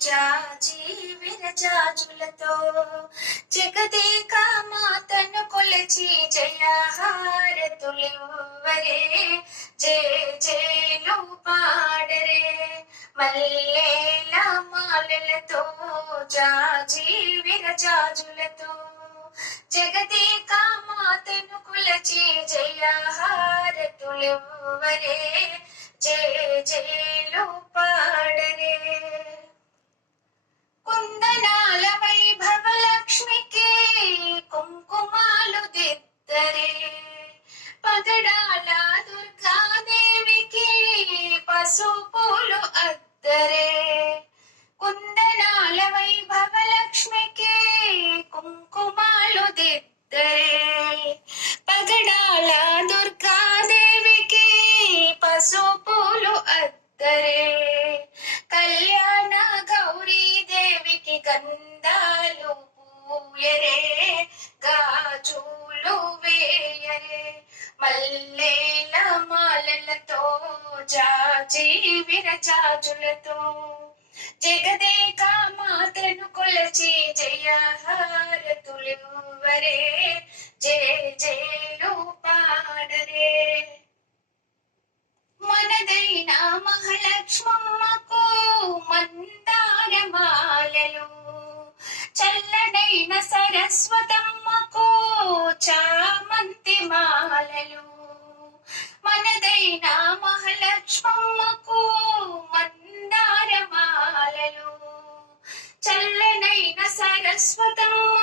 జాజి విరజాజులతో జగదేక మాతను కొలచి జయహారతులివ్వరే జయ జయలు పాడరే మల్లేల మాలలతో జాజి విరజాజులతో జగదేక మాతను కొలచి జయహారతులివ్వరే జయ జయలు పాడరే కుందనాల వైభవ లక్ష్మికి కుంకుమాలు దిద్దరే పగడాల దుర్గాదేవికి పసుపులు అద్దరే కుందనాల వైభవ లక్ష్మికి కుంకుమాలు దిద్దరే పగడాల దుర్గాదేవికి పసుపులు అద్దరే కళ్యాణ గౌరీ దేవికి గంధాలు పూయరే గాజులు వేయరే మల్లేల మాలలతో జాజి విరజాజులతో జగదేక మాతను కొలచి జయహారతులివ్వరే జయ జయలు పాడరే మనదైన మహాలక్ష్మమ్మకు మందారమాలలు చల్లనైన సరస్వతమ్మకు చామంతి మాలలు మనదైన మహాలక్ష్మమ్మకు మందారమాలలు చల్లనైన సరస్వతమ్మ